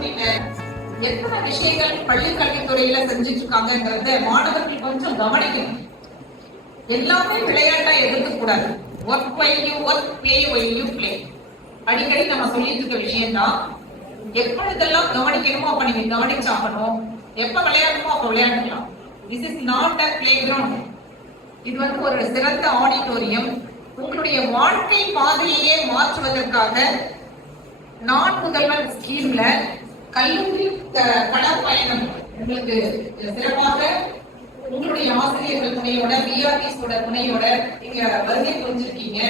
கல்லூரியில எத்தனை விஷயங்கள் பள்ளி கல்வித்துறையில செஞ்சுட்டு இருக்காங்கன்றத மாணவர்கள் கொஞ்சம் கவனிக்கணும். எல்லாமே விளையாட்டா எடுக்க கூடாது. Work while you work, play while you play. அடிக்கடி நம்ம சொல்லிட்டு இருக்க விஷயம் தான். எப்பொழுதெல்லாம் கவனிக்கணுமோ அப்ப நீங்க கவனிச்சாகணும். எப்ப விளையாடணுமோ அப்ப விளையாடலாம். This is not a play ground. இது ஒரு சிறந்த ஆடிட்டோரியம். உங்களுடைய வாழ்க்கை பாதையே மாற்றுவதற்காக நான் முதல்வர் ஸ்கீம்ல கல்லூரி கடற்பயணம் உங்களுக்கு சிறப்பாக உங்களுடைய ஆசிரியர்கள் துணையோட, பிஆர்டிஸோட துணையோட நீங்க வருகை புரிஞ்சிருக்கீங்க.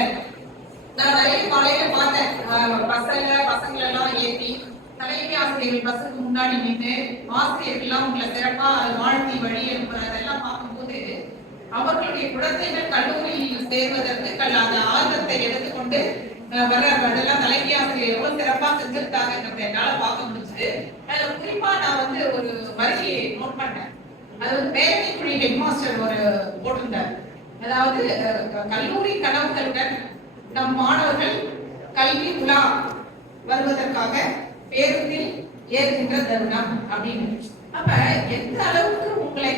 நான் நிறைய காலையில பார்த்தேன், பசங்களை எல்லாம் ஏற்றி தலைமை ஆசிரியர்கள் பசங்க முன்னாடி நின்று ஆசிரியர்கள் எல்லாம் உங்களை சிறப்பா வாழ்த்தி வழி அனுப்புறதெல்லாம் பார்க்கும்போது அவர்களுடைய குழந்தைகள் கல்லூரியில் சேர்வதற்கு அந்த ஆர்வத்தை எடுத்துக்கொண்டு வர்றதெல்லாம் தலைமை ஆசிரியர் எவ்வளவு சிறப்பா செஞ்சிருக்காங்க என்னால பார்க்க முடிஞ்சது. அதுல குறிப்பா நான் ஒரு வரியை நோட் பண்ணேன். அது பேரணிக்குழி ஹெட் மாஸ்டர் போட்டிருந்தார். அதாவது கல்லூரி கனவுகளுடன் நம் மாணவர்கள் கல்வி உலா வருவதற்காக பேருந்தில் ஏறுகின்ற தருணம் அப்படின்னு. அப்ப எந்த அளவுக்கு உங்களை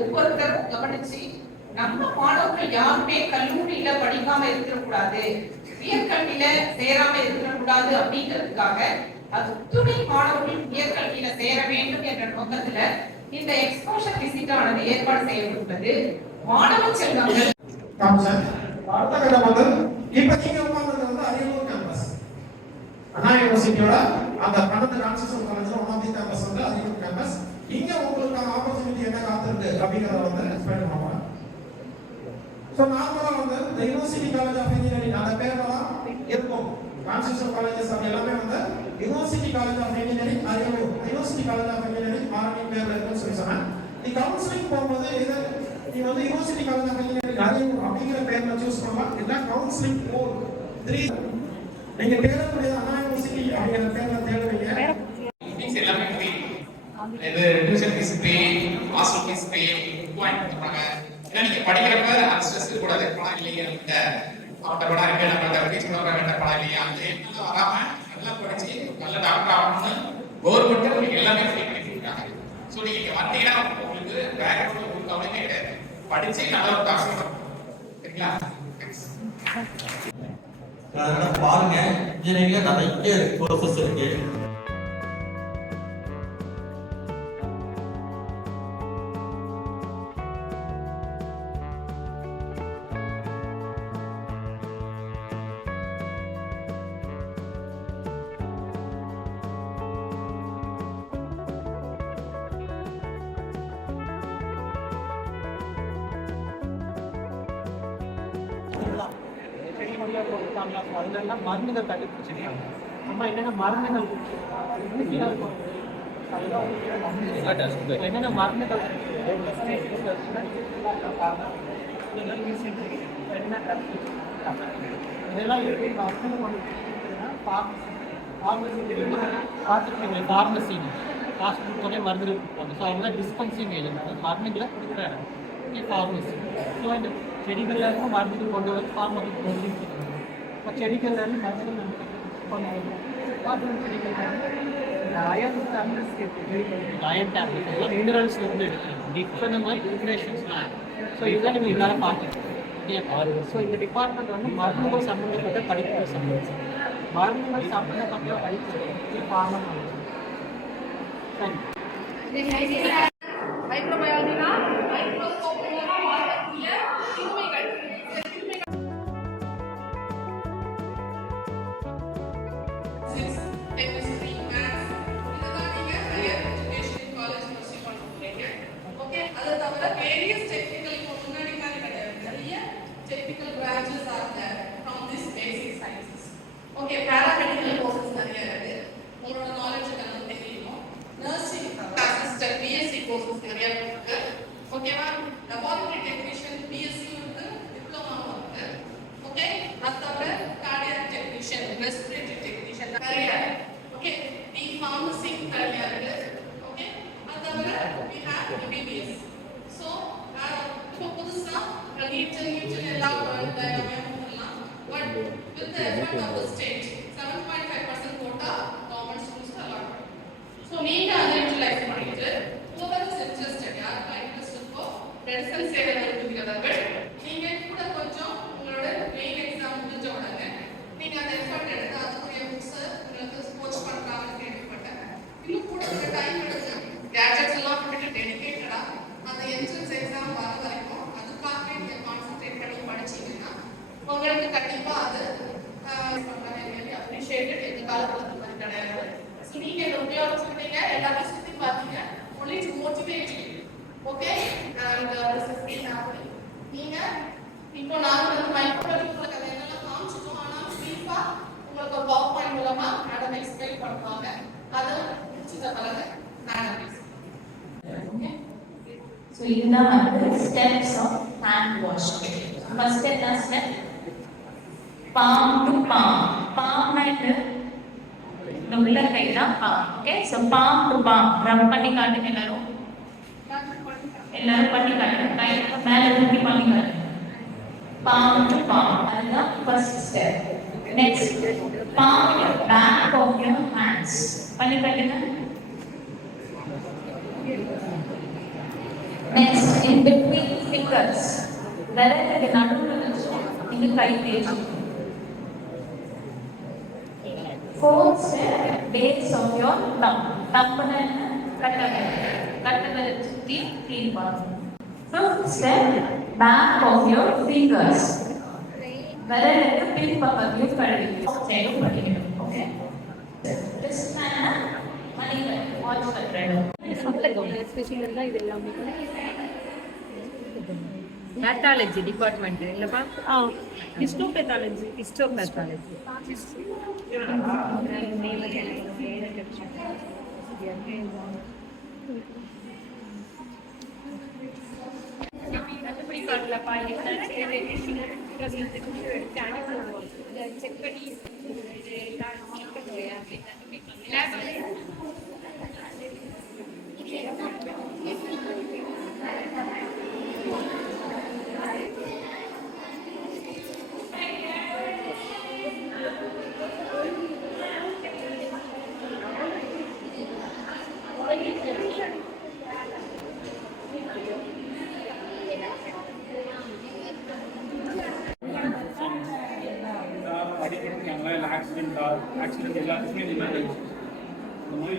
ஒவ்வொருத்தரும் கவனிச்சு நம்ம மாணவர்கள் யாருமே கல்லூரியில படிக்காம இருக்கக்கூடாது, உயர்கல்வியில சேராம இருக்கக்கூடாது அப்படிங்கிறதுக்காக அது துணை மாணவர்கள் உயர்கல்வியில சேர வேண்டும் என்ற நோக்கத்துல இந்த எக்ஸ்போஷர் விசிட் ஆனது ஏற்பாடு செய்யப்பட்டுள்ளது. மாணவ செல்வங்கள் அடுத்த கட்டம் இப்ப நீங்க உட்கார்ந்தது அரியலூர் கேம்பஸ், அண்ணா யூனிவர்சிட்டியோட அந்த 12 கான்ஸ்டிடியூஷன் காலேஜ்ல one of the campus Ariyalur campus. இங்க உங்களுக்கு ஆப்பர்ச்சுனிட்டி என்ன காத்திருக்கு அப்படிங்கறத எக்ஸ்பிளைன் பண்ணுவாங்க. சோ நார்மலா the university college of engineering அந்த பேர்ல தான் இருக்கும். கான்ஸ்டிடியூஷன் காலேஜஸ் அது எல்லாமே university college of engineering Ariyalur, university college of engineering morning பேர்ல இருக்குன்னு சொல்லி சொன்னேன். நீ கவுன்சிலிங் போகும்போது இது நீ university college of engineering Ariyalur அப்படிங்கிற பேர்ல சூஸ் பண்ணலாம். இல்ல கவுன்சிலிங் கோட் 3 நீங்க தேடக்கூடிய அண்ணா யூனிவர்சிட்டி அப்படிங்கிற பேர்ல தேடுவீங்க. ஃபீஸ் எல்லாமே ஃப்ரீ. இது tuition fees free, hostel fees free, point பண்றாங்க. ஏன்னா நீங்க படிக்கிறப்ப அந்த ஸ்ட்ரெஸ் கூடாது. பணம் இல்லையா கிட்ட அவட்ட பணம் இருக்கு, நம்ம ஃபீஸ் பண்ண வேண்டாம், பணம் இல்லையா அந்த எல்லாம் வராம நல்லா படிச்சு நல்ல டாக்டர் ஆகணும்னு கவர்மெண்ட் உங்களுக்கு எல்லாமே ஃப்ரீ பண்ணி கொடுக்குறாங்க. ஸோ நீங்க வந்தீங்கன்னா உங்களுக்கு பேக்ரவுண்ட் உங்களுக்கு கவலையே கிடையாது, படிச்சு நல்ல ஒரு டாக்டர். சரிங்களா? பாருங்க, இன்ஜினியரிங்ல நிறைய கோர்சஸ் இருக்கு. அதெல்லாம் மருந்துகள் கண்டுபிடிச்சிருக்காங்க. நம்ம என்னென்ன மருந்துகள் என்னென்ன மருந்துகள் இதெல்லாம் எப்படி பார்த்துருக்கீங்க. ஃபார்மசி ஹாஸ்பிட்டலே மருந்துகள் கொடுப்பாங்க. ஸோ அவங்க டிஸ்பென்சிங் ஏஜென்ட் மருந்துகளை கொடுக்குறாங்க. ஃபார்மசி. ஸோ இந்த செடிகள்ல இருக்கும் மருந்துகள் கொண்டு வந்து ஃபார்மசி ப்ரொசீஜ் பண்ணுவாங்க. இப்போ செடிகள்ல இருந்து மருந்துகள் நம்ம பண்ணுவோம். செடிகள் அயன் டேப்லெட் எல்லாம் மினரல்ஸ் வந்து எடுக்கணும். இப்போ இந்த மாதிரி ப்ரிப்பரேஷன்ஸ்லாம். ஸோ இதெல்லாம் நீங்கள் இதெல்லாம் பார்த்துக்கணும். ஸோ இந்த டிபார்ட்மெண்ட் மருந்துகள் சம்மந்தப்பட்ட படிப்புகள் சம்மந்தம், மருந்துகள் சம்மந்தப்பட்ட படிப்பு ஃபார்மம். தேங்க்யூ. மைக்ரோபயாலஜினா மைக்ரோஸ்கோப் மூலமா பார்க்கக்கூடிய கிருமிகள். கெமிஸ்ட்ரி, மேத்ஸ் இதெல்லாம் நீங்க ஹையர் எஜுகேஷன் காலேஜ் ப்ரொசீட் பண்ண போறீங்க. ஓகே, அது தவிர வேரியஸ் டெக்னிக்கல் முன்னாடி மாதிரி கிடையாது. நிறைய technical branches are there from this basic sciences. Okay, paramedical courses நிறைய இருக்கு. உங்களோட நாலேஜ் எல்லாம் தெரியும். நர்சிங் அசிஸ்டன்ட் பிஎஸ்சி கோர்சஸ் நிறைய இருக்கு. ஓகேவா? லெபார்டரி டெக்னீஷியன் பிஎஸ்சி டிப்ளமா இருக்கு. ஓகே, அது தவிர கார்டியாக் டெக்னீஷியன், ரெஸ்பிரேட்டரி டெக்னீஷியன் நிறைய. ஓகே, டி ஃபார்மசி நிறைய இருக்கு. ஓகே, அது தவிர we have MBBS. ஸோ இப்போ புதுசா நீட் எல்லாம் பண்ணலாம். But with the effort of the state 7.5% quota government ஸ்கூல்ஸ்க்கு அலாட் பண்ணும். ஸோ நீங்க அதை யூட்டிலைஸ் பண்ணிட்டு உங்களுக்கு இன்ட்ரெஸ்டட் யாருக்கு இன்ட்ரெஸ்ட் இருக்கோ மெடிசன் சேவை இருக்கிறவர்கள் நீங்க கூட கொஞ்சம் உங்களோட மெயின் எக்ஸாம் முடிஞ்ச உடனே நீங்க அந்த எஃபர்ட் எடுத்து அதுக்குரிய புக்ஸ் உங்களுக்கு கோச் பண்றாங்கன்னு கேள்விப்பட்டேன். இன்னும் கூட ஒரு டைம் எடுத்து கேட்ஜெட்ஸ் எல்லாம் போட்டு டெடிகேட்டடா அந்த என்ட்ரன்ஸ் எக்ஸாம் வர வரைக்கும் அதுக்காகவே நீங்க கான்சென்ட்ரேட் பண்ணி படிச்சீங்கன்னா உங்களுக்கு கண்டிப்பா அது அப்ரிஷியேட்டட் இந்த காலத்துல அந்த மாதிரி கிடையாது. ஸோ நீங்க இந்த உபயோகம் சொன்னீங்க எல்லாமே சுத்தி பார்த்தீங்க only to motivate you. Okay, and this is the happening. நீங்க இப்போ நாங்க வந்து மைக்ரோவேவ் உங்களுக்கு அதை என்னெல்லாம் காமிச்சிட்டோம். ஆனால் பிரீஃபா உங்களுக்கு ஒரு பவர் பாயிண்ட் மூலமா மேடம் எக்ஸ்பிளைன் பண்ணுவாங்க. அதை முடிச்சுட்ட பிறகு நாங்கள் பேசுவோம். ஓகே, ஸோ இதுதான் வந்து steps of hand wash. First என்ன ஸ்டெப்? Palm to palm. Palm and இந்த உள்ள கை தான் palm. Okay, so palm to palm rub பண்ணி காட்டுங்க எல்லாரும். எல்லாரும் பண்ணி காட்டுங்க. கையை மேலே தூக்கி பண்ணி காட்டுங்க. பாம் டு பாம், அதுதான் first step. Next palm back of your hands பண்ணி காட்டுங்க. நெக்ஸ்ட் இன் பிட்வீன் ஃபிங்கர்ஸ், விரலுக்கு நடுவில் வச்சு நீங்க கை தேய்ச்சி. Fourth step, base of your thumb. Thumb என்ன? கட்டை சுத்தி clean பண்ணுங்க. Fifth step, back of your fingers. விரலுக்கு பின்பக்கத்தையும் கழுவிக்கணும், சைடும் பண்ணிக்கணும். ஓகே, ரிஸ்ட் ஹேண்ட் மணிக்கட் வாட்ச் பண்றேன். எஸ்பெஷலி தான் இது எல்லாமே பேத்தாலஜி டிபார்ட்மெண்ட் இல்லப்பா. ஹிஸ்டோபேத்தாலஜி. செக் பண்ணி ஆக்சிடென்ட் எல்லாத்துக்குமே இந்த நோய்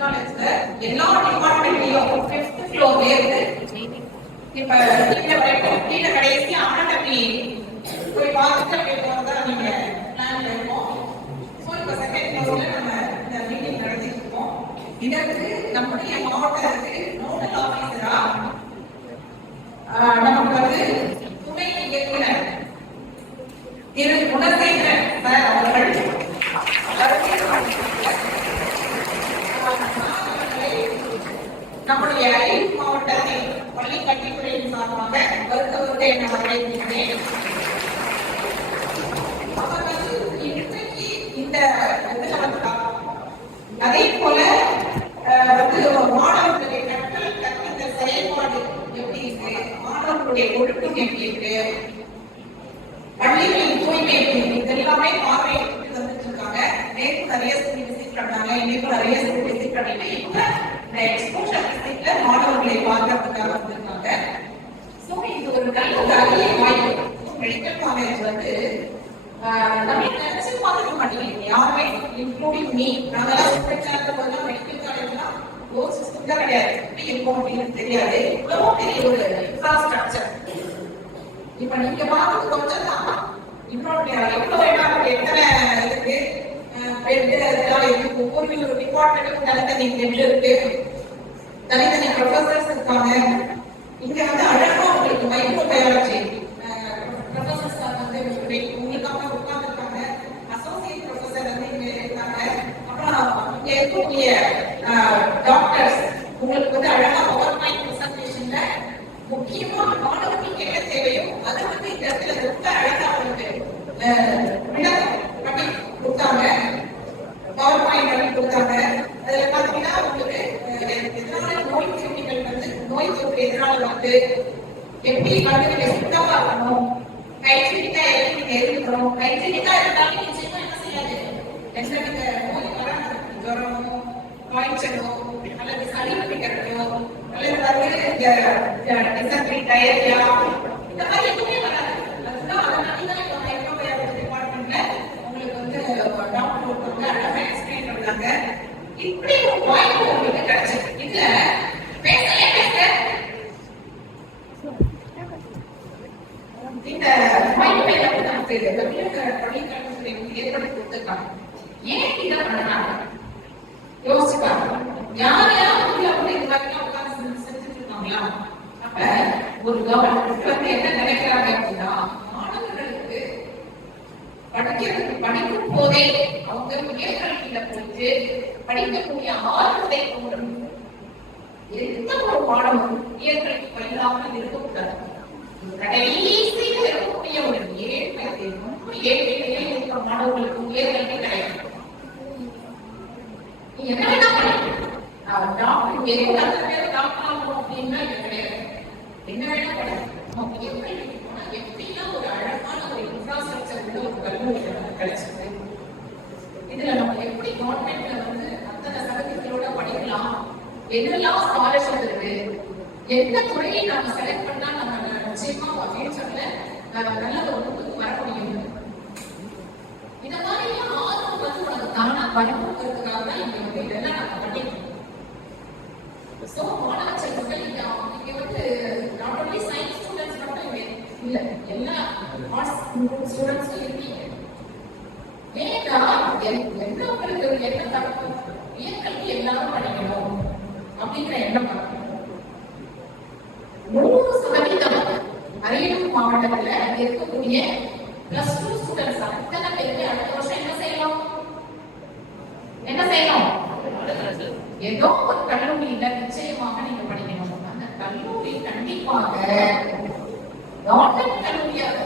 காலேஜ்ல எல்லா டிபார்ட்மெண்ட்லயும் 5th ஃப்ளோர்ல இருந்து இப்ப கீழே வரைக்கும் கீழே கடைசி ஆனடப்பி போய் பார்த்துட்டு அப்படியே போறதா நீங்க பிளான்ல இருக்கோம். ஸோ இப்ப செகண்ட் ஃப்ளோர்ல நம்ம இந்த மீட்டிங் நடத்திட்டு இருக்கோம். இதற்கு நம்முடைய மாவட்டத்துக்கு நோடல் ஆபீசரா நமக்கு வந்து துணை இயக்குனர் திரு குணசேகரன் சார் அவர்கள் நம்முடைய அரியலூர் மாவட்டத்தில் பள்ளி கல்வித்துறையின் சார்பாக வருத்தவர்கள் என வரவேற்கிறேன். அவர் வந்து இன்றைக்கு இந்த அதே போல வந்து மாணவர்களுடைய கற்றல் செயல்பாடு எப்படி இருக்கு, மாணவர்களுடைய ஒழுக்கம் எப்படி இருக்கு, பள்ளிகளின் தூய்மை எப்படி இருக்கு, இதெல்லாமே பார்வையிட்டு வந்துட்டு இருக்காங்க. நேற்று நிறைய ஸ்கூல் விசிட் பண்ணாங்க, இன்னைக்கு நிறைய ஸ்கூல் விசிட் பண்ணிட்டு இப்ப இந்த எக்ஸ்போஷர் விசிட்ல மாணவர்களை பார்க்கறதுக்காக வந்திருக்காங்க. ஸோ இது ஒரு நல்ல அரிய வாய்ப்பு. மெடிக்கல் காலேஜ் வந்து நம்ம நினைச்சு பார்த்துக்க மாட்டேங்கிறீங்க யாருமே, இன்க்ளூடிங் மீ. நாங்கெல்லாம் ஸ்டூடெண்ட்ஸாக போதெல்லாம் மெடிக்கல் காலேஜ்லாம் ஒரு சிஸ்டம் தான் கிடையாது, எப்படி இருக்கும் அப்படின்னு தெரியாது. இவ்வளவு பெரிய ஒரு இன்ஃப்ராஸ்ட்ரக்சர் இப்ப நீங்க பார்த்து கொஞ்சம் தான் இன்னொரு எவ்வளவு எத்தனை இருக்கு பெட் அதெல்லாம் இருக்கு. ஒவ்வொரு டிபார்ட்மெண்ட்டுக்கும் தனித்தனி பெட் இருக்கு, தனித்தனி ப்ரொஃபசர்ஸ் இருக்காங்க. இங்க வந்து அழகா உங்களுக்கு மைக்ரோபயாலஜி ப்ரொஃபசர்ஸ் வந்து உங்களுக்காக உட்கார்ந்துருக்காங்க. அசோசியேட் ப்ரொஃபசர் வந்து இங்க இருக்காங்க. அப்புறம் இங்க இருக்கக்கூடிய டாக்டர்ஸ் உங்களுக்கு வந்து அழகா பவர் பாயிண்ட் பிரசன்டேஷன்ல முக்கியமா மாணவர்களுக்கு என்ன தேவையோ அதை வந்து இந்த இடத்துல ரொம்ப அழகா உங்களுக்கு பண்ணி கொடுத்தாங்க. பவர் பாயிண்ட் பண்ணி கொடுத்தாங்க. அதுல பாத்தீங்கன்னா உங்களுக்கு எதனால நோய் கிருமிகள் வந்து நோய் தொற்று எதனால வந்து எப்படி வந்து சுத்தமா இருக்கணும், ஹைஜீனிக்கா எப்படி நீங்க இருக்கணும். ஹைஜீனிக்கா இருந்தாலும் நிச்சயமா என்ன செய்யாது, எந்த நீங்க நோய் வராது, ஜுரமோ காய்ச்சலோ அல்லது சளி பிடிக்கிறதோ அல்லது வந்து டிசென்ட்ரி டயரியா இந்த மாதிரி எதுவுமே வராது. அதுதான் அதனால மைக்ரோபயாலஜி டிபார்ட்மெண்ட்ல உங்களுக்கு வந்து டாக்டர் ஒருத்தவங்க அழகா எக்ஸ்பிளைன் பண்ணாங்க. இப்படி ஒரு வாய்ப்பு உங்களுக்கு கிடைச்சது. இதுல பேசலையே இந்த வாய்ப்பை நமக்கு தமிழக பள்ளிக்கல்வித்துறை ஏற்படுத்தி கொடுத்திருக்காங்க. ஏன் இதை பண்ணாங்க யோசிப்பாங்க. யார் யாரும் அப்படி இந்த மாதிரி உட்கார்ந்து செஞ்சுட்டு இருக்காங்களா? அப்ப ஒரு கவர்மெண்ட் வந்து என்ன நினைக்கிறாங்க அப்படின்னா, மாணவர்களுக்கு படிக்கும் போதே அவங்க உயர்கல்வியில போயிட்டு படிக்கக்கூடிய ஆர்வத்தை தூண்டணும். எந்த ஒரு மாணவரும் உயர்கல்வி பயிலாமல் இருக்கக்கூடாது. கடைசியில் இருக்கக்கூடிய ஒரு ஏழ்மை நிலையில் இருக்கிற மாணவர்களுக்கு உயர்கல்வி கிடையாது. நீங்க என்ன வேணா படிக்கலாம், டாக்டர் ஆகணும் அப்படின்னா கிடையாது. என்ன வேணா படிக்கலாம். எப்படின்னா ஒரு அழகான ஒரு இன்ஃப்ராஸ்ட்ரக்சர் உள்ள ஒரு கல்லூரி கிடைச்சது. இதுல நம்ம எப்படி கவர்மெண்ட்ல வந்து அத்தனை சதவீதங்களோட படிக்கலாம், என்னெல்லாம் ஸ்காலர்ஷிப் இருக்கு, எந்த துறையை நம்ம செலக்ட் பண்ணா நம்ம நிச்சயமா ஃபியூச்சர்ல நல்ல ஒரு முன்னுக்கு வர முடியும். இந்த மாதிரி ஆர்வம் வந்து உனக்கு தானா வரணுங்கிறதுக்காக தான் இங்க வந்து இதெல்லாம் நம்ம பண்ணிக்கணும். ஸோ மாணவ செல்வங்கள் இங்க வந்து நாட் ஒன்லி சயின்ஸ் ஸ்டூடெண்ட்ஸ் மட்டும் இல்ல, எல்லா ஆர்ட்ஸ் ஸ்டூடெண்ட்ஸும் இருக்கீங்க. ஏன்னா என்ன உங்களுக்கு என்ன தரணும், உயர்கல்வி எல்லாரும் படிக்கணும் அப்படிங்கிற எண்ணம் வரணும். 100% அரியலூர் மாவட்டத்துல இருக்கக்கூடிய +2 ஸ்டூடெண்ட்ஸ் அத்தனை பேருக்கு அடுத்த வருஷம் என்ன செய்யணும், ஏதோ ஒரு கல்லூரியில நிச்சயமாக நீங்க படிக்கணும். அந்த கல்லூரி கண்டிப்பாக கவர்மெண்ட் கல்லூரியாக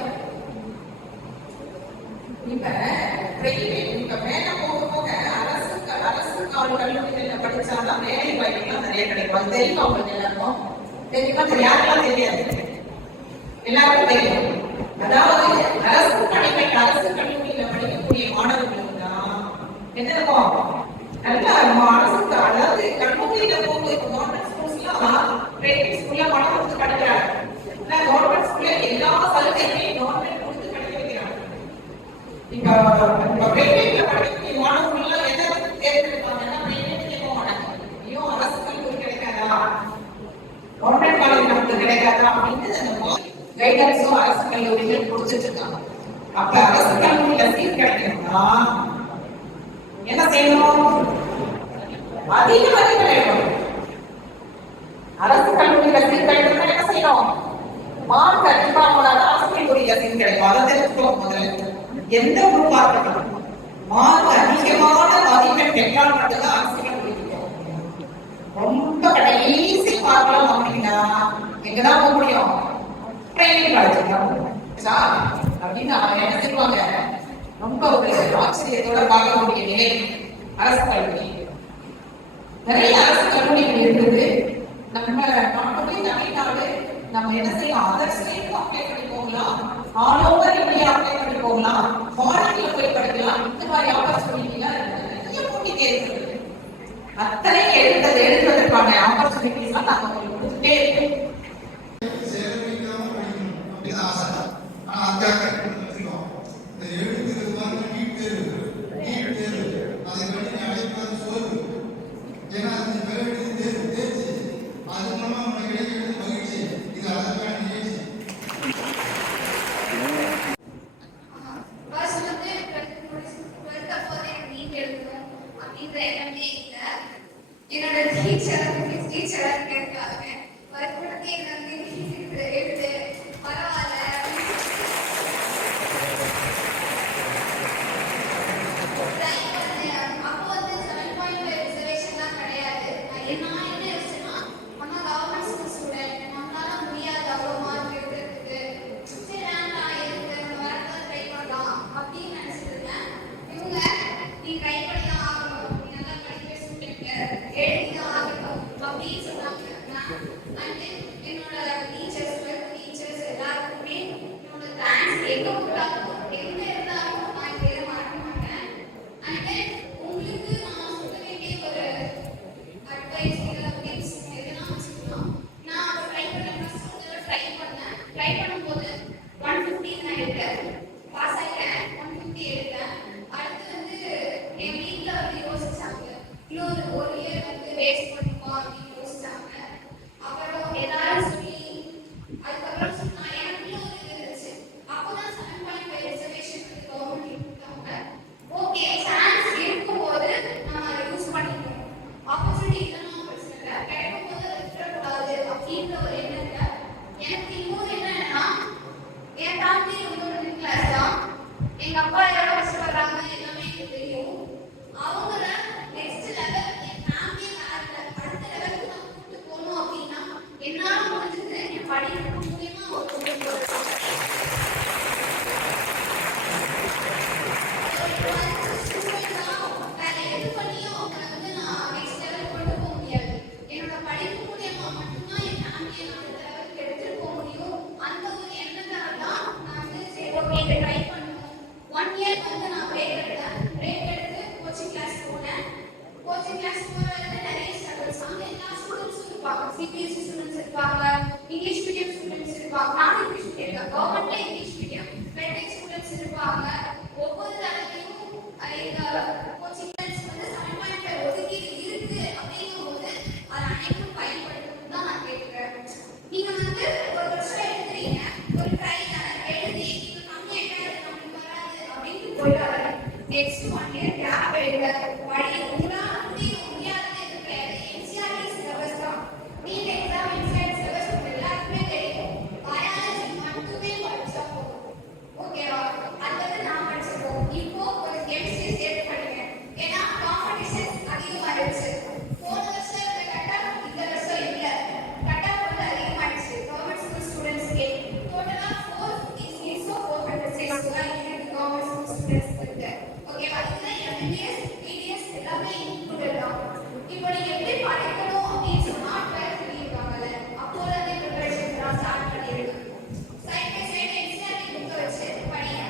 இப்ப மேல போக போக அரசு கல்லூரிகள்ல படிச்சாதான் வேலை வாய்ப்புகள் நிறைய கிடைக்கும். அது தெரியுமா உங்களுக்கு எல்லாருக்கும்? தெரியுமா? யாருக்கெல்லாம் தெரியாது? எல்லாருக்கும் தெரியும். அதாவது அரசு கல்லூரியில படிக்கக்கூடிய மாணவர்களுக்கு தான் என்ன இருக்கும், நல்ல அரசு அதாவது கல்லூரியில போகும்போது கவர்மெண்ட் ஸ்கூல்ஸ்லாம் பிரைவேட் ஸ்கூல்ல பணம் கொடுத்து படிக்கிறாங்க. கவர்மெண்ட் ஸ்கூல்ல எல்லா சலுகைகளையும் கவர்மெண்ட் கொடுத்து படிக்க வைக்கிறாங்க. இப்ப பிரைவேட்ல படிக்கக்கூடிய மாணவர்கள் எதை தேர்ந்தெடுப்பாங்கன்னா பிரைவேட்ல போக மாட்டாங்க. ஐயோ அரசு கல்லூரி கிடைக்காதா, கவர்மெண்ட் காலேஜ் நமக்கு கிடைக்காதா அப்படின்னு கைடன்ஸும் அரசு கல்லூரிகள் கொடுத்துட்டு இருக்காங்க. அப்ப அரசு கல்லூரியில சீட் கிடைக்கணும்னா என்ன செய்யணும், அதிக மதிப்பெண் எடுக்கணும். அரசு கல்லூரியில சீட் கிடைக்கணும்னா என்ன செய்யணும், மார்க் அதிகமா போனாதான் அரசு கல்லூரியில சீட் கிடைக்கும். அதை தெரிஞ்சுக்கணும். முதல்ல எந்த குரூப்பா இருக்கணும், மார்க் அதிகமான மதிப்பெண் பெற்றால் மட்டும்தான் அரசு கல்லூரி கிடைக்கும். ரொம்ப கடைசி மார்க்லாம் வாங்கினா எங்கதான் போக முடியும், ட்ரைனிங் காலேஜ் அப்படின்னு அவங்க என்ன செய்வாங்க, ரொம்ப ஒரு ஆச்சரியத்தோட பார்க்கக்கூடிய நிலை. அரசு கல்லூரி நிறைய அரசு கல்லூரிகள் இருக்குது. நம்ம நாட்டுடைய தமிழ்நாடு நம்ம என்ன செய்யலாம், அதர் ஸ்டேட்டும் அப்ளை பண்ணி போகலாம், ஆல் ஓவர் இந்தியா அப்ளை பண்ணி போகலாம், ஃபாரின்ல போய் படிக்கலாம். இந்த மாதிரி ஆப்பர்ச்சுனிட்டிலாம் நிறைய போட்டி தேர்வு அத்தனை எழுதுவதற்கான ஆப்பர்ச்சுனிட்டிஸ் தான் நாங்கள் உங்களுக்கு கொடுத்துட்டே இருக்கோம். நீங்க அப்படின்ற ஒரு எண்ணத்தை எனக்கு இன்னொரு என்னன்னா என் ஃபேமிலி வந்து ஒரு மிடில் கிளாஸ் தான். எங்க அப்பா எவ்வளவு கஷ்டப்படுறாங்க எல்லாமே எனக்கு தெரியும். அவங்கள நெக்ஸ்ட் லெவல் என் ஃபேமிலி அடுத்த லெவலுக்கு நான் கூட்டு போகணும் அப்படின்னா என்னால முடிஞ்சது என் படிப்பு மூலியமா கொண்டு போறேன். வேற எது பண்ணியும் அவங்களை வந்து நான் நெக்ஸ்ட் லெவல் கொண்டு போக முடியாது. என்னோட படிப்பு மூலியமா மட்டும்தான் என் ஃபேமிலியை நான் அடுத்த லெவலுக்கு எடுத்துட்டு போக முடியும். அந்த ஒரு எண்ணத்தால தான் நான் வந்து சரி ஓகே இதை ட்ரை பண்ணுவோம். 1 இயர் வந்து நான் பிரேக் எடுத்து கோச்சிங் கிளாஸ் போனேன். கோச்சிங் கிளாஸ் போறதுல நிறைய ஸ்ட்ரகிள்ஸ். அங்க எல்லா ஸ்டூடெண்ட்ஸும் இருப்பாங்க. சிபிஎஸ்சி ஸ்டூடெண்ட்ஸ் இருப்பாங்க, இங்கிலீஷ் மீடியம் ஸ்டூடெண்ட்ஸ் இருப்பாங்க, நான் இங்கிலீஷ் மீடியம் கவர்மெண்ட்ல இங்கிலீஷ் மீடியம் மெட்ரிக் ஸ்டூடெண்ட்ஸ் இருப்பாங்க. ஒவ்வொரு தடவையும் எங்க கோச்சிங் கிளாஸ் வந்து 7.5 ஒதுக்கீடு இருக்கு அப்படிங்கும்போது அதை அனைத்தும் பயன்படுத்தணும் தான் நான் கேட்கிறேன். நீங்க வந்து ஒரு வருஷம் எழுதுறீங்க, ஒரு ட்ரை எழுதி நீங்க கம்மியாயிட்டா நமக்கு வராது அப்படின்னு போயிட்டாரு. நெக்ஸ்ட் 1 இயர் கேப் எடுங்க. படி உங்களால முடியாது கிடையாது. என்சிஆர்டி சிலபஸ் தான். நீட் எக்ஸாம் என்சிஆர்டி சிலபஸ் எல்லாருக்குமே தெரியும். பயாலஜி மட்டுமே படிச்சா போதும். ஓகேவா? அடுத்தது நான் படிச்சிருக்கோம். இப்போ ஒரு கெமிஸ்ட்ரி சேர்த்து படிக்கிறேன். ஏன்னா காம்படிஷன் அதிகமாயிடுச்சு. போன வருஷம் இருந்த கட்டாப் இந்த வருஷம் இல்ல. கட்டாப் வந்து அதிகமாயிடுச்சு கவர்மெண்ட் ஸ்கூல் ஸ்டூடெண்ட்ஸ்க்கு. டோட்டலா 450 சீட்ஸ் 400 சீட்ஸ் தான் இருக்கு கவர்மெண்ட் ஸ்கூல் ஸ்டூடெண்ட்ஸ்க்கு. ஓகேவா? இதுல எம்பிபிஎஸ் பிடிஎஸ் எல்லாமே இன்க்ளூடட் தான். இப்போ நீங்க எப்படி படிக்கணும் அப்படின்னு சொன்னா 12th பண்ணிருக்காங்கல்ல, அப்போல இருந்தே ப்ரிப்பரேஷன் நான் ஸ்டார்ட் பண்ணிருக்கேன். Side by side NCERT book வச்சு படிங்க.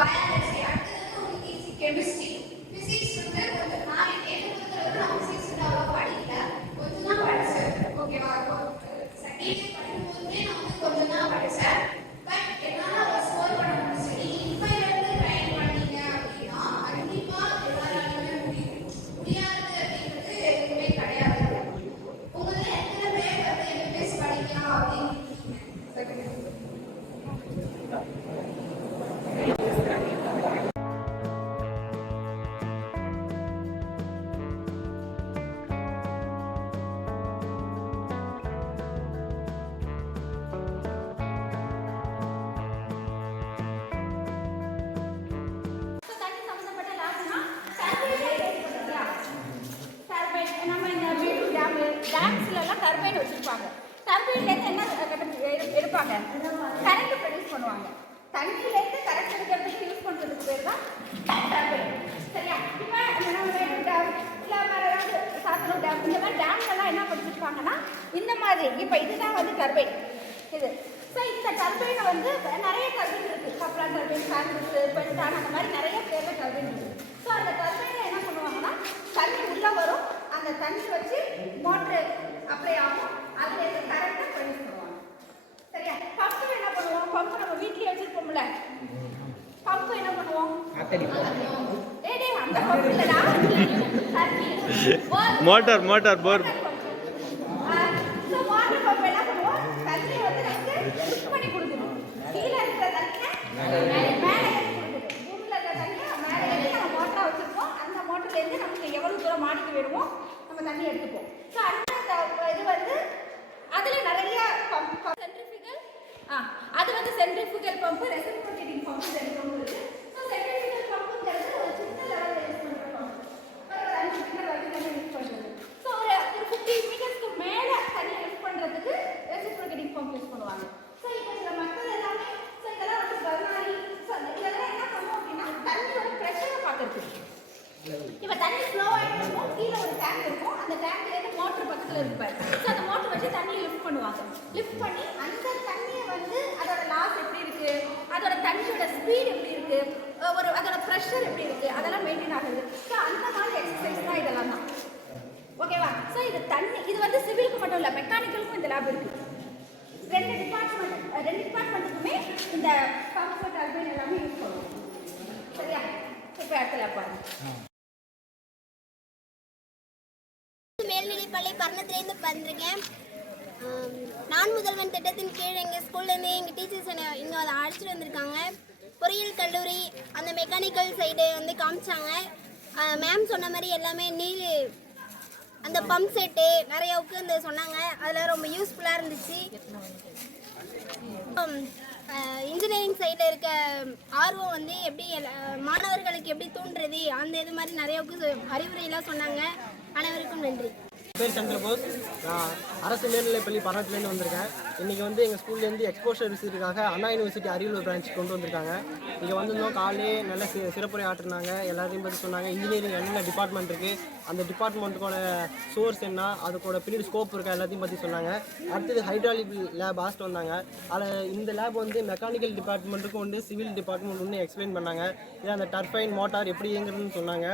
பயாலஜி அடுத்தது உங்களுக்கு ஈஸி. கெமிஸ்ட்ரி பிசிக்ஸ் வந்து கொஞ்சம் நான் என்ன பொறுத்தளவுக்கு நான் பிசிக்ஸ் வந்து அவ்வளோ படிக்கல, கொஞ்சம் தான் படிச்சேன். ஓகேவா? செகண்ட் இயர் படிக்கும்போதே நான் வந்து கொஞ்சம் தான் படிச்சேன். பட் என்னால் அதை ஸ்கோர் பண்ண முடிச்சு. நீங்க இப்போ இருந்து ட்ரைன் பண்ணீங்க அப்படின்னா கண்டிப்பா எல்லாராலுமே முடியும். முடியாது அப்படின்றது எதுவுமே கிடையாது. உங்களுக்கு எத்தனை பேர் வந்து எம்பிபிஎஸ் படிக்கலாம் அப்படின்னு தண்ணி சம்பந்தப்பட்ட லாஸ்னா டர்பைன் நம்ம இந்த வீட்டு டேம்ஸ்ல எல்லாம் டர்பைன் வச்சிருப்பாங்க. டர்பைன்லேருந்து என்ன எடுப்பாங்க? கரண்ட் ப்ரொடியூஸ் பண்ணுவாங்க. தண்ணியிலேருந்து கரண்ட் எடுக்கிறதுக்கு யூஸ் பண்ணுறதுக்கு பேர் தான் டர்பைன். சரியா? இப்போ நம்ம வேணும் டேம் இல்லை வேறு ஏதாவது சாத்தனூர் டேம் இந்த மாதிரி டேம்லாம் என்ன படிச்சிருப்பாங்கன்னா இந்த மாதிரி இப்போ இதுதான் வந்து டர்பைன் இது. ஸோ இந்த டர்பைனை வந்து நிறைய டர்பைன் இருக்குது. கப்லா டர்பைன், ஃபேன்ஸு, பென்டான் அந்த மாதிரி நிறைய பேரில் டர்பைன் இருக்குது. ஸோ அந்த டர்பைனை என்ன பண்ணுவாங்கன்னா தண்ணி உள்ளே வரும், அந்த தண்ணி வச்சு மோட்ரு அப்ளை ஆகும், அதுலேருந்து கரண்ட்டை ப்ரொடியூஸ் பண்ணுவாங்க. சரியா? பம்பு என்ன பண்ணுவோம்? பம்பு நம்ம வீட்லேயே வச்சுருப்போம்ல, பம்பு என்ன பண்ணுவோம்? டேய் அந்த பம்பு இல்லைடா, மோட்டார் போர். ஸோ வாட்டர் பம்ப் என்ன பண்ணுவோம்? தண்ணியை வந்து நமக்கு மிக்ஸ் பண்ணி கொடுக்கணும். கீழே இருக்கிற தண்ணியை மேலே கொடுக்கணும். பூமியில் இருக்கிற தண்ணியை மேலே ஏற்றி நம்ம மோட்டராக வச்சுருப்போம். அந்த மோட்டர்லேருந்து நமக்கு எவ்வளோ தூரம் மாடிக்கு வேணுமோ நம்ம தண்ணி எடுத்துப்போம். ஸோ அந்த இது வந்து அதில் நிறைய பம்ப் சென்ட்ரிஃபிகல் அது வந்து சென்ட்ரிஃபிகல் பம்பு, ரெசிப்ரோகேட்டிங் பம்பு ரெண்டு பம்பு இருக்குது. ஸோ சென்ட்ரிஃபிகல் பம்புங்கிறது ஒரு சின்ன லெவலில் யூஸ் பண்ணுற பம்பு, ஒரு சின்ன லெவலில் தண்ணி யூஸ் பண்ணுறது. ஸோ ஒரு 50 மீட்டர்ஸ்க்கு மேலே தண்ணி யூஸ் பண்ணுறதுக்கு ரெசிப்ரோகேட்டிங் பம்ப் யூஸ் பண்ணுவாங்க. ஸோ இப்போ இதில் மற்றது எல்லாமே ஸோ இதெல்லாம் வந்து பர்னாரி. ஸோ இதெல்லாம் என்ன பண்ணுவோம் அப்படின்னா தண்ணியோட ப்ரெஷரை பார்க்கறதுக்கு. இப்போ தண்ணி ஸ்லோவாக இருக்கும், கீழே ஒரு டேங்க் இருக்கும், அந்த டேங்க்லேருந்து மோட்டர் பக்கத்தில் இருப்பார். ஸோ அந்த மோட்டர் வச்சு தண்ணியை லிஃப்ட் பண்ணுவாங்க. லிஃப்ட் பண்ணி அந்த தண்ணியை வந்து அதோட லாஸ் எப்படி இருக்குது, அதோட தண்ணியோட ஸ்பீட் எப்படி இருக்குது, ஒரு அதோட ப்ரெஷர் எப்படி இருக்குது, அதெல்லாம் மெயின்டைன் ஆகுது. ஸோ அந்த மாதிரி எக்ஸசைஸ் தான் இதெல்லாம் தான். ஓகேவா? ஸோ இது தண்ணி இது வந்து சிவிலுக்கு மட்டும் இல்லை, மெக்கானிக்கலுக்கும் இந்த லேப் இருக்குது. ரெண்டு டிபார்ட்மெண்ட்டுக்குமே இந்த பம்ப் டர்பைன் எல்லாமே யூஸ் பண்ணுவோம். சரியா? இப்போ அடுத்த லேப் பாருங்க. மேல்நிலைப்பள்ளி பரணத்திலேருந்து வந்திருக்கேன். நான் முதல்வன் திட்டத்தின் கீழ் எங்கள் ஸ்கூல்லேருந்து எங்கள் டீச்சர்ஸ் இங்கே அதை அழைச்சிட்டு வந்திருக்காங்க. பொறியியல் கல்லூரி அந்த மெக்கானிக்கல் சைடு வந்து காமிச்சாங்க. மேம் சொன்ன மாதிரி எல்லாமே அந்த பம்ப் செட்டு நிறையாவுக்கு இந்த சொன்னாங்க. அதில் ரொம்ப யூஸ்ஃபுல்லாக இருந்துச்சு. இன்ஜினியரிங் சைடில் இருக்க ஆர்வம் வந்து எப்படி மாணவர்களுக்கு எப்படி தூண்டுறது அந்த இது மாதிரி நிறையாவுக்கு அறிவுரையெல்லாம் சொன்னாங்க. அனைவருக்கும் நன்றி. பேர் சந்திரபோஸ். நான் அரசு மேல்நிலைப்பள்ளி பரவத்துலேருந்து வந்திருக்கேன். இன்றைக்கி வந்து எங்கள் ஸ்கூல்லேருந்து எக்ஸ்போஷர் விசிட்டுக்காக அண்ணா யூனிவர்சிட்டி அரியலூர் பிரான்ச் கொண்டு வந்திருக்காங்க. இங்கே வந்திருந்தோம், காலையே நல்ல சிறப்புரை ஆற்றினாங்க. எல்லாத்தையும் பற்றி சொன்னாங்க. இன்ஜினியரிங் என்னென்ன டிபார்ட்மெண்ட் இருக்குது, அந்த டிபார்ட்மெண்ட்டுக்கோட சோர்ஸ் என்ன, அதுக்கோட பீரியட் ஸ்கோப் இருக்கா, எல்லாத்தையும் பற்றி சொன்னாங்க. அடுத்தது ஹைட்ராலிக் லேப் ஆஸ்ட் வந்தாங்க. அதில் இந்த லேப் வந்து மெக்கானிக்கல் டிபார்ட்மெண்ட்டுக்கும் உண்டு, சிவில் டிபார்ட்மெண்ட் ஒன்று எக்ஸ்பிளைன் பண்ணாங்க. இதில் அந்த டர்பைன் மோட்டார் எப்படி இயங்குறதுன்னு சொன்னாங்க.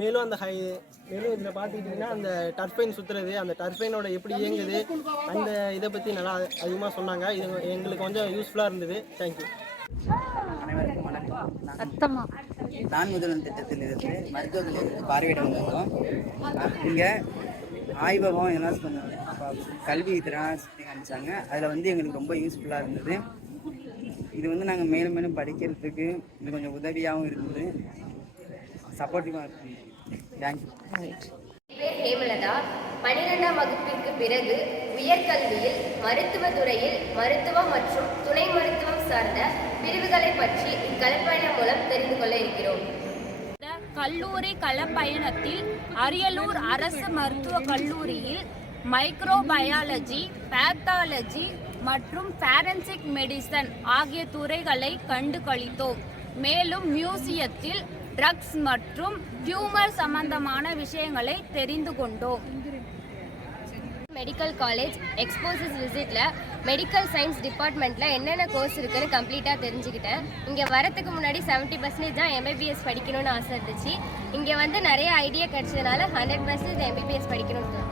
மேலும் இதில் பார்த்துக்கிட்டிங்கன்னா அந்த டர்பைன் சுற்றுறது, அந்த டர்பைனோட எப்படி இயங்குது, அந்த இதை பற்றி நல்லா அதிகமாக சொன்னாங்க. இது எங்களுக்கு கொஞ்சம் யூஸ்ஃபுல்லாக இருந்தது. தேங்க்யூ. அனைவருக்கும் வணக்கம். நான் முதல்வன் திட்டத்திலிருந்து மருத்துவத்திலிருந்து பார்வையிட வந்திருக்கோம். இங்கே ஆய்வகம் இதெல்லாம் கொஞ்சம் கல்வி இதெல்லாம் சுற்றி காமிச்சாங்க. அதில் வந்து எங்களுக்கு ரொம்ப யூஸ்ஃபுல்லாக இருந்தது. இது வந்து நாங்கள் மேலும் மேலும் படிக்கிறதுக்கு இது கொஞ்சம் உதவியாகவும் இருந்தது, சப்போர்ட்டிவாக இருக்குது. தேங்க்யூ. ஹேமலதா. 12ஆம் வகுப்பிற்கு பிறகு உயர்கல்வியில் மருத்துவத்துறையில் மருத்துவம் மற்றும் துணை மருத்துவம் சார்ந்த பிரிவுகளை பற்றி இக்கலப்பயணம் மூலம் தெரிந்து கொள்ள இருக்கிறோம். கல்லூரி களப்பயணத்தில் அரியலூர் அரசு மருத்துவக் கல்லூரியில் மைக்ரோபயாலஜி, பேத்தாலஜி மற்றும் ஃபாரன்சிக் மெடிசன் ஆகிய துறைகளை கண்டு களித்தோம். மேலும் மியூசியத்தில் ட்ரக்ஸ் மற்றும் டியூமர் சம்பந்தமான விஷயங்களை தெரிந்து கொண்டோம். மெடிக்கல் காலேஜ் எக்ஸ்போசஸ் விசிட்டில் மெடிக்கல் சயின்ஸ் டிபார்ட்மெண்ட்டில் என்னென்ன கோர்ஸ் இருக்குன்னு கம்ப்ளீட்டாக தெரிஞ்சுக்கிட்டேன். இங்கே வரத்துக்கு முன்னாடி 70% தான் MBBS படிக்கணும்னு ஆசை இருந்துச்சு. இங்கே வந்து நிறைய ஐடியா கிடைச்சதுனால 100% MBBS படிக்கணும்னு